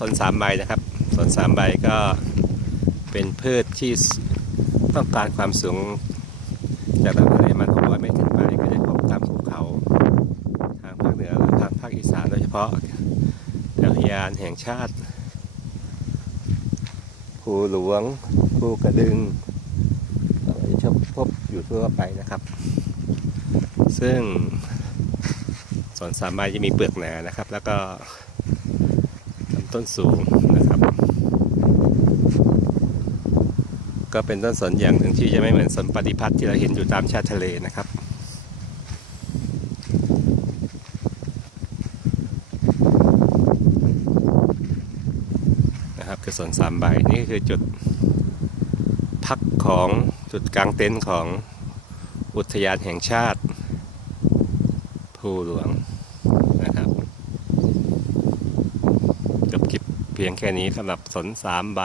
สนสามใบนะครับ สนสามใบก็เป็นพืชที่ต้องการความสูง จากระดับทะเลมัน600เมตรขึ้นไปก็จะพบตามภูเขาทางภาคเหนือและทางภาคอีสานโดยเฉพาะอุทยานแห่งชาติ ภูหลวง ภูกระดึงเราจะชอบพบอยู่ทั่วไปนะครับ ซึ่งสวนสามใบจะมีเปลือกหนานะครับ แล้วก็ลำ ต้นสูงนะครับ ก็เป็นต้นสนอย่างหนึ่งที่จะไม่เหมือนสนปฏิพัฒน์ที่เราเห็นอยู่ตามชายทะเลนะครับนะครับคือสนสามใบนี่คือจุดพักของจุดกลางเต็นท์ของอุทยานแห่งชาติภูหลวงนะครับ จบคลิป เพียงแค่นี้สำหรับสนสามใบ